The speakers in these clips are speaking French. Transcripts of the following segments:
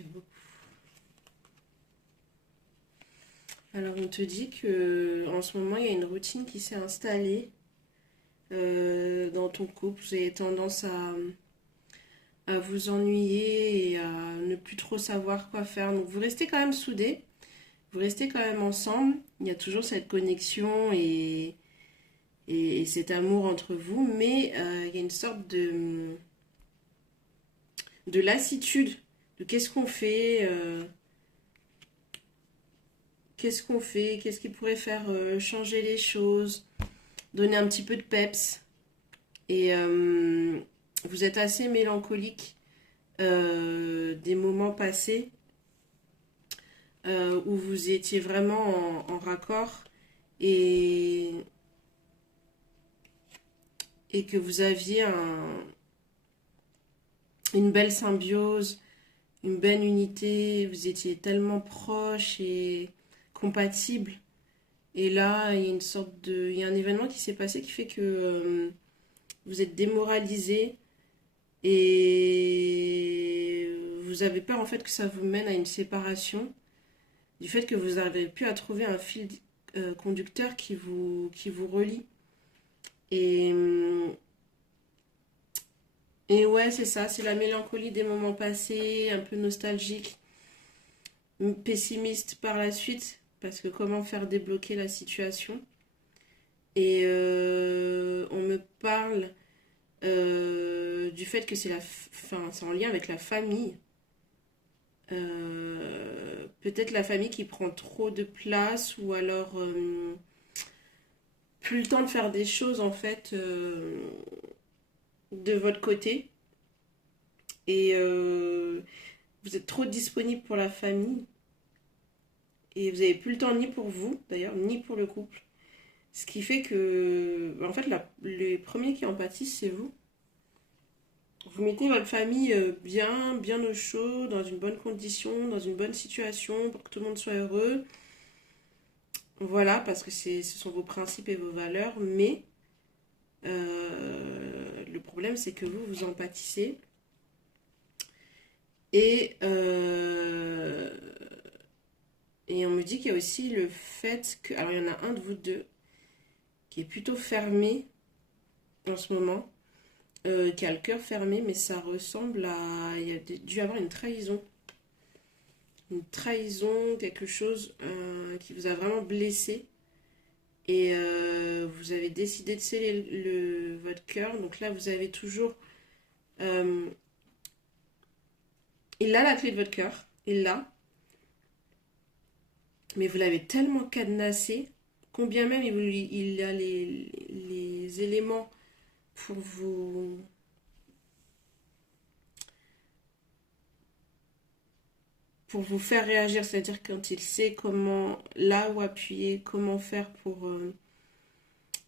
J'aime beaucoup. Alors, on te dit que en ce moment, il y a une routine qui s'est installée dans ton couple. Vous avez tendance à vous ennuyer et à ne plus trop savoir quoi faire. Donc, vous restez quand même soudés, vous restez quand même ensemble. Il y a toujours cette connexion et cet amour entre vous, mais il y a une sorte de lassitude de qu'est-ce qu'on fait, qu'est-ce qui pourrait faire changer les choses, donner un petit peu de peps. Et vous êtes assez mélancolique des moments passés où vous étiez vraiment en raccord et, et que vous aviez une belle symbiose, une belle unité, vous étiez tellement proches et compatibles. Et là, il y a un événement qui s'est passé qui fait que vous êtes démoralisé et vous avez peur en fait que ça vous mène à une séparation, du fait que vous n'arrivez plus à trouver un fil conducteur qui vous relie. Et, et ouais, c'est ça, c'est la mélancolie des moments passés, un peu nostalgique, pessimiste par la suite, parce que comment faire débloquer la situation. Et on me parle du fait que c'est en lien avec la famille. Peut-être la famille qui prend trop de place ou alors plus le temps de faire des choses en fait de votre côté. Et vous êtes trop disponible pour la famille et vous n'avez plus le temps ni pour vous d'ailleurs ni pour le couple. Ce qui fait que en fait les premiers qui en pâtissent c'est vous. Vous mettez votre famille bien au chaud, dans une bonne condition, dans une bonne situation pour que tout le monde soit heureux. Voilà, parce que ce sont vos principes et vos valeurs, mais le problème c'est que vous en pâtissez. Et, et on me dit qu'il y a aussi le fait que... Alors il y en a un de vous deux qui est plutôt fermé en ce moment, qui a le cœur fermé, mais ça ressemble à... Il y a dû y avoir une trahison. Une trahison, quelque chose qui vous a vraiment blessé. Et vous avez décidé de sceller votre cœur. Donc là, vous avez toujours... euh, il a la clé de votre cœur. Il l'a. Mais vous l'avez tellement cadenassé, combien même il a les éléments pour vous faire réagir, c'est-à-dire quand il sait comment, là où appuyer, comment faire pour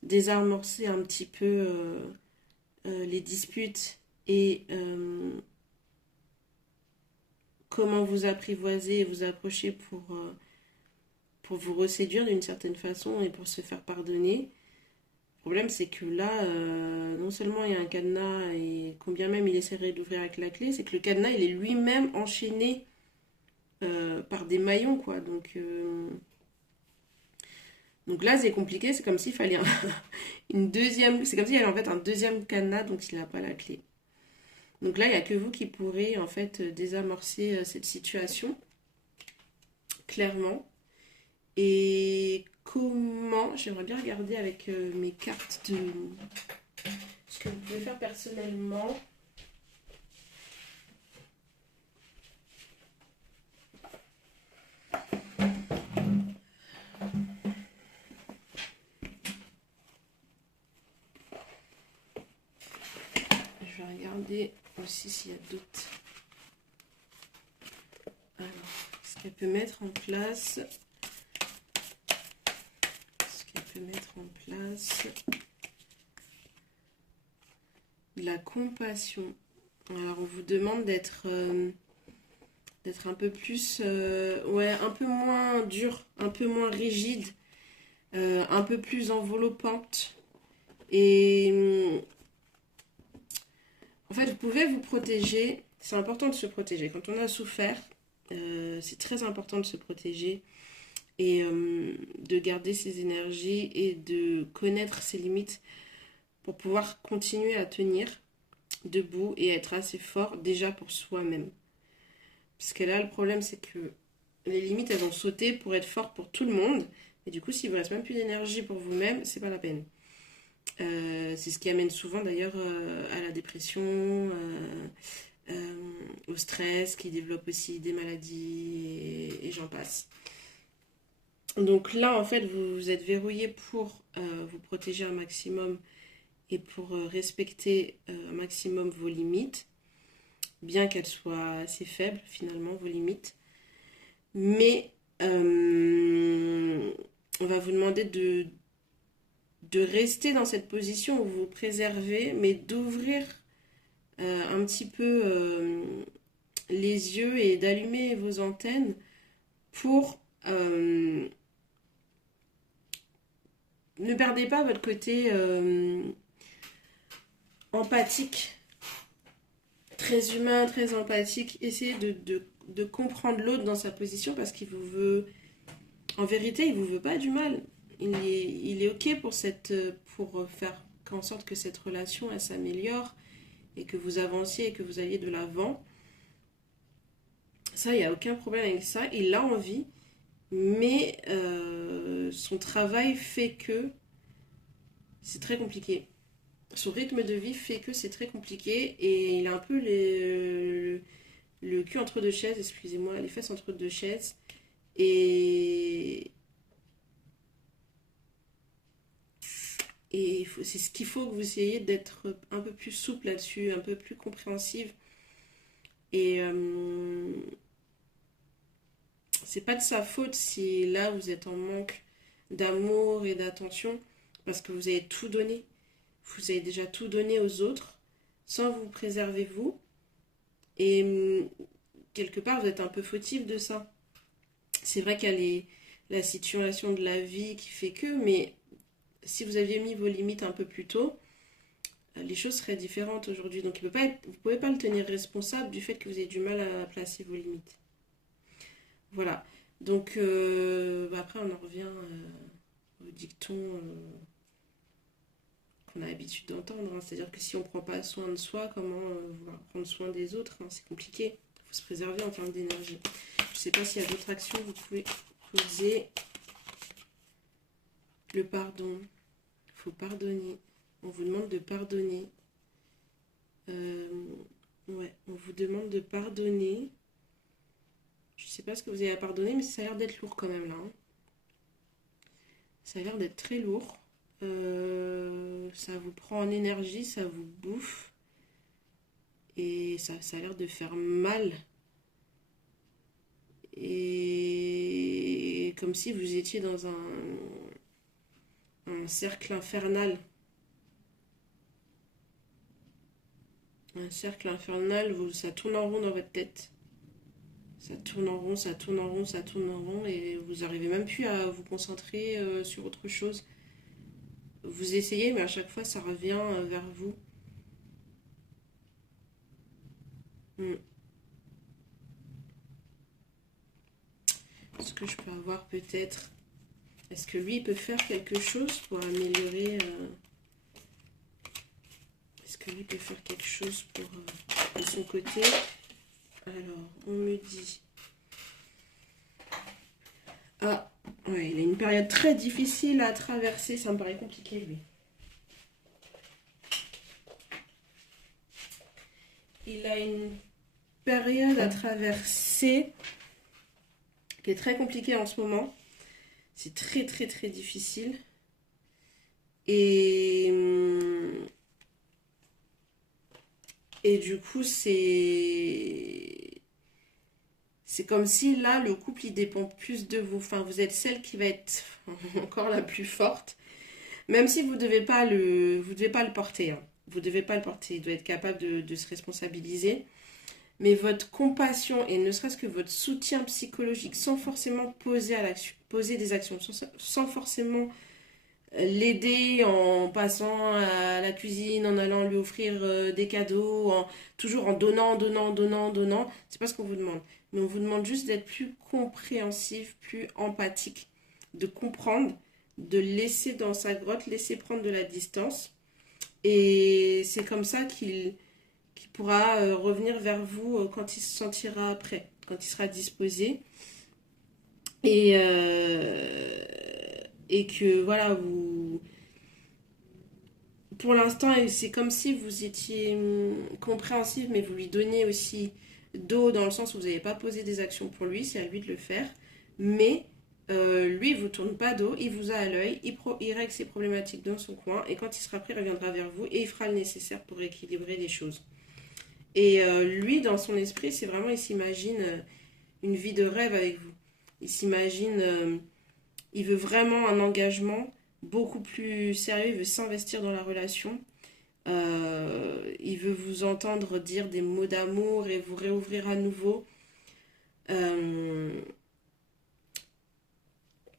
désamorcer un petit peu les disputes et comment vous apprivoiser et vous approcher pour vous reséduire d'une certaine façon et pour se faire pardonner. Le problème, c'est que là, non seulement il y a un cadenas et combien même il essaierait d'ouvrir avec la clé, c'est que le cadenas, il est lui-même enchaîné par des maillons, quoi. Donc là, c'est compliqué, c'est comme s'il fallait une deuxième... C'est comme s'il y avait en fait un deuxième cadenas dont il n'a pas la clé. Donc là, il n'y a que vous qui pourrez en fait désamorcer cette situation, clairement. Et comment, j'aimerais bien regarder avec mes cartes de ce que vous pouvez faire personnellement. Je vais regarder aussi s'il y a d'autres. Alors, ce qu'elle peut mettre en place. Ce qu'elle peut mettre en place. La compassion. Alors, on vous demande d'être un peu plus, ouais, un peu moins dur, un peu moins rigide, un peu plus enveloppante. Et en fait, vous pouvez vous protéger. C'est important de se protéger. Quand on a souffert, C'est très important de se protéger et de garder ses énergies et de connaître ses limites pour pouvoir continuer à tenir debout et être assez fort déjà pour soi-même. Parce que là, le problème, c'est que les limites, elles vont sauter pour être fortes pour tout le monde. Et du coup, s'il vous reste même plus d'énergie pour vous-même, c'est pas la peine. C'est ce qui amène souvent d'ailleurs à la dépression, au stress, qui développe aussi des maladies et j'en passe. Donc là, en fait, vous êtes verrouillé pour vous protéger un maximum et pour respecter un maximum vos limites, bien qu'elles soient assez faibles finalement, vos limites. Mais on va vous demander de rester dans cette position où vous vous préservez, mais d'ouvrir un petit peu les yeux et d'allumer vos antennes pour... ne perdez pas votre côté empathique, très humain, très empathique. Essayez de comprendre l'autre dans sa position parce qu'il vous veut... En vérité, il vous veut pas du mal. Il est ok pour faire en sorte que cette relation elle s'améliore et que vous avanciez et que vous alliez de l'avant. Ça, il n'y a aucun problème avec ça. Il a envie, mais son travail fait que c'est très compliqué. Son rythme de vie fait que c'est très compliqué et il a un peu le cul entre deux chaises, excusez-moi, les fesses entre deux chaises. Et c'est ce qu'il faut que vous essayiez d'être un peu plus souple là-dessus, un peu plus compréhensive. Et c'est pas de sa faute si là vous êtes en manque d'amour et d'attention parce que vous avez tout donné. Vous avez déjà tout donné aux autres sans vous préserver vous. Et quelque part vous êtes un peu fautif de ça. C'est vrai qu'il y a la situation de la vie qui fait que, mais si vous aviez mis vos limites un peu plus tôt, les choses seraient différentes aujourd'hui. Donc vous ne pouvez pas le tenir responsable du fait que vous ayez du mal à placer vos limites. Voilà. Donc après on en revient au dicton qu'on a l'habitude d'entendre. Hein. C'est-à-dire que si on ne prend pas soin de soi, comment vouloir prendre soin des autres, hein. C'est compliqué. Il faut se préserver en termes d'énergie. Je ne sais pas s'il y a d'autres actions que vous pouvez poser. Le pardon. Il faut pardonner. On vous demande de pardonner. Ouais, on vous demande de pardonner. Je ne sais pas ce que vous avez à pardonner, mais ça a l'air d'être lourd quand même là. Hein. Ça a l'air d'être très lourd. Ça vous prend en énergie, ça vous bouffe. Et ça a l'air de faire mal. Et comme si vous étiez dans un cercle infernal. Un cercle infernal où ça tourne en rond dans votre tête. Ça tourne en rond, ça tourne en rond, ça tourne en rond et vous n'arrivez même plus à vous concentrer sur autre chose. Vous essayez, mais à chaque fois, ça revient vers vous. Est-ce que je peux avoir peut-être... Est-ce que lui, il peut faire quelque chose pour améliorer... Est-ce que lui peut faire quelque chose pour de son côté? Alors, on me dit... Ah, ouais, il a une période très difficile à traverser. Ça me paraît compliqué, lui. Il a une période à traverser qui est très compliquée en ce moment. C'est très, très, très difficile. Et du coup, c'est comme si là, le couple, il dépend plus de vous. Enfin, vous êtes celle qui va être encore la plus forte. Même si vous devez pas le porter. Hein. Vous ne devez pas le porter. Il doit être capable de se responsabiliser. Mais votre compassion et ne serait-ce que votre soutien psychologique, sans forcément poser des actions, sans forcément l'aider en passant à la cuisine, en allant lui offrir des cadeaux, toujours en donnant, c'est pas ce qu'on vous demande. mais on vous demande juste d'être plus compréhensif, plus empathique, de comprendre, de laisser dans sa grotte, laisser prendre de la distance. Et c'est comme ça qu'il pourra revenir vers vous quand il se sentira prêt, quand il sera disposé. Et, et que voilà, pour l'instant, c'est comme si vous étiez compréhensif, mais vous lui donniez aussi d'eau dans le sens où vous n'avez pas posé des actions pour lui, c'est à lui de le faire. Mais lui, il ne vous tourne pas d'eau, il vous a à l'œil, il règle ses problématiques dans son coin, et quand il sera prêt, il reviendra vers vous et il fera le nécessaire pour équilibrer les choses. Et lui, dans son esprit, c'est vraiment, il s'imagine une vie de rêve avec vous. Il s'imagine, il veut vraiment un engagement beaucoup plus sérieux, il veut s'investir dans la relation. Il veut vous entendre dire des mots d'amour et vous réouvrir à nouveau. Euh,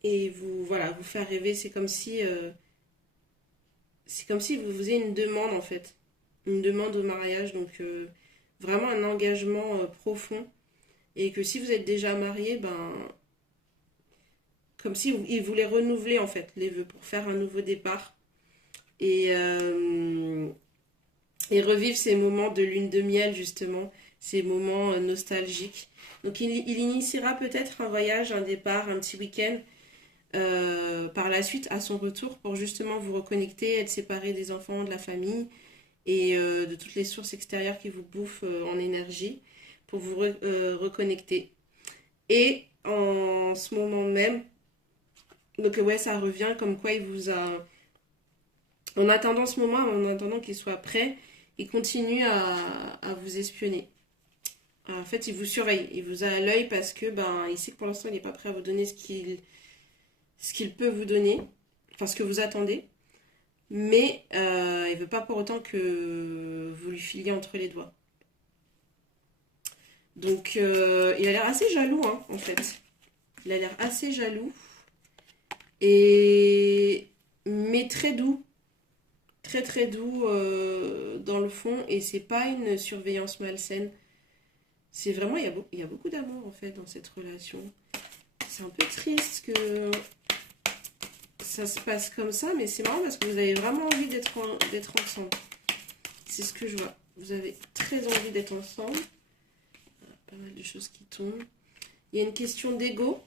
et vous, voilà, vous faire rêver. C'est comme si vous faisiez une demande en fait. Une demande au mariage. Donc vraiment un engagement profond. Et que si vous êtes déjà marié, ben, comme si il voulait renouveler en fait les vœux pour faire un nouveau départ. Et, et revivre ces moments de lune de miel justement, ces moments nostalgiques. Donc il initiera peut-être un voyage, un départ, un petit week-end par la suite à son retour pour justement vous reconnecter, être séparé des enfants, de la famille et de toutes les sources extérieures qui vous bouffent en énergie pour vous reconnecter. Et en ce moment même, donc ouais, ça revient comme quoi il vous a... En attendant ce moment, en attendant qu'il soit prêt, il continue à vous espionner. En fait, il vous surveille, il vous a à l'œil parce que ben, il sait que pour l'instant, il n'est pas prêt à vous donner ce qu'il peut vous donner, enfin ce que vous attendez. Mais il ne veut pas pour autant que vous lui filiez entre les doigts. Donc, il a l'air assez jaloux, hein, en fait. Il a l'air assez jaloux. Et... Mais très doux. Très très doux dans le fond. Et c'est pas une surveillance malsaine. C'est vraiment, il y a beaucoup d'amour en fait dans cette relation. C'est un peu triste que ça se passe comme ça, mais c'est marrant parce que vous avez vraiment envie d'être ensemble. C'est ce que je vois. Vous avez très envie d'être ensemble. Pas mal de choses qui tombent. Il y a une question d'ego.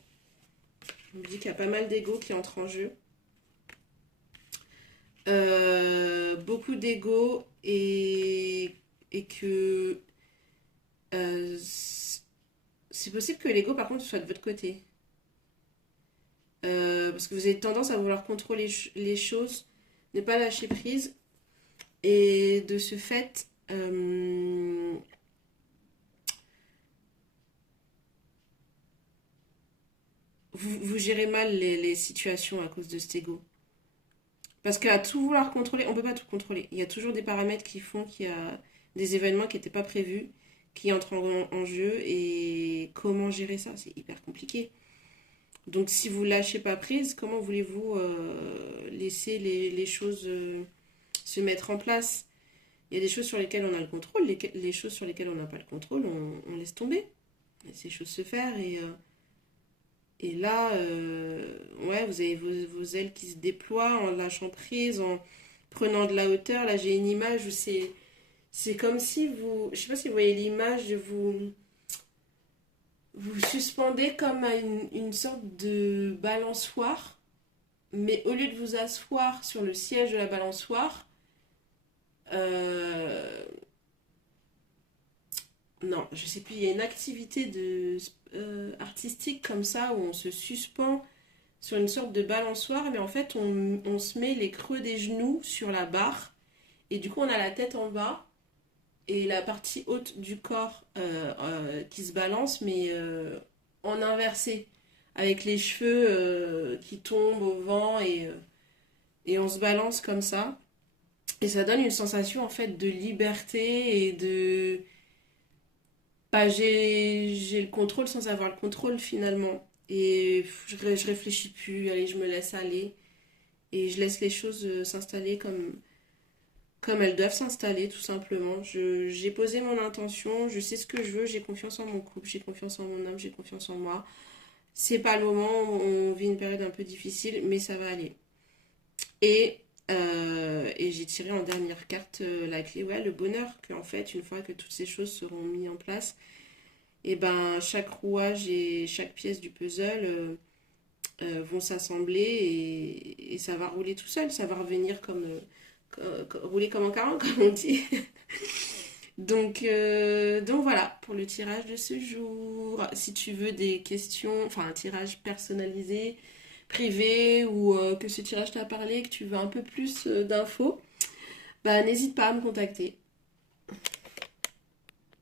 On me dit qu'il y a pas mal d'ego qui entre en jeu. Beaucoup d'ego et que c'est possible que l'ego par contre soit de votre côté. Parce que vous avez tendance à vouloir contrôler les choses, ne pas lâcher prise. Et de ce fait, vous gérez mal les situations à cause de cet ego. Parce qu'à tout vouloir contrôler, on ne peut pas tout contrôler. Il y a toujours des paramètres qui font qu'il y a des événements qui n'étaient pas prévus, qui entrent en jeu. Et comment gérer ça? C'est hyper compliqué. Donc si vous lâchez pas prise, comment voulez-vous laisser les choses se mettre en place? Il y a des choses sur lesquelles on a le contrôle, les choses sur lesquelles on n'a pas le contrôle, on laisse tomber. On laisse ces choses se faire et là, ouais, vous avez vos ailes qui se déploient en lâchant prise, en prenant de la hauteur. Là, j'ai une image où c'est comme si vous, je sais pas si vous voyez l'image de vous suspendez comme à une sorte de balançoire, mais au lieu de vous asseoir sur le siège de la balançoire, euh, non, je sais plus, il y a une activité artistique comme ça où on se suspend sur une sorte de balançoire, mais en fait on se met les creux des genoux sur la barre et du coup on a la tête en bas et la partie haute du corps qui se balance, mais en inversé, avec les cheveux qui tombent au vent et on se balance comme ça. Et ça donne une sensation en fait de liberté et de... Bah, j'ai le contrôle sans avoir le contrôle finalement. Et je réfléchis plus, allez, je me laisse aller. Et je laisse les choses s'installer comme, comme elles doivent s'installer tout simplement. J'ai posé mon intention, je sais ce que je veux, j'ai confiance en mon couple, j'ai confiance en mon homme, j'ai confiance en moi. C'est pas le moment, on vit une période un peu difficile, mais ça va aller. Et j'ai tiré en dernière carte la clé, ouais, le bonheur, qu'en fait, une fois que toutes ces choses seront mises en place, et ben chaque rouage et chaque pièce du puzzle vont s'assembler et ça va rouler tout seul, ça va revenir rouler comme un caron, comme on dit. Donc voilà pour le tirage de ce jour. Si tu veux des questions, enfin un tirage personnalisé, privé ou que ce tirage t'a parlé, que tu veux un peu plus d'infos, bah n'hésite pas à me contacter.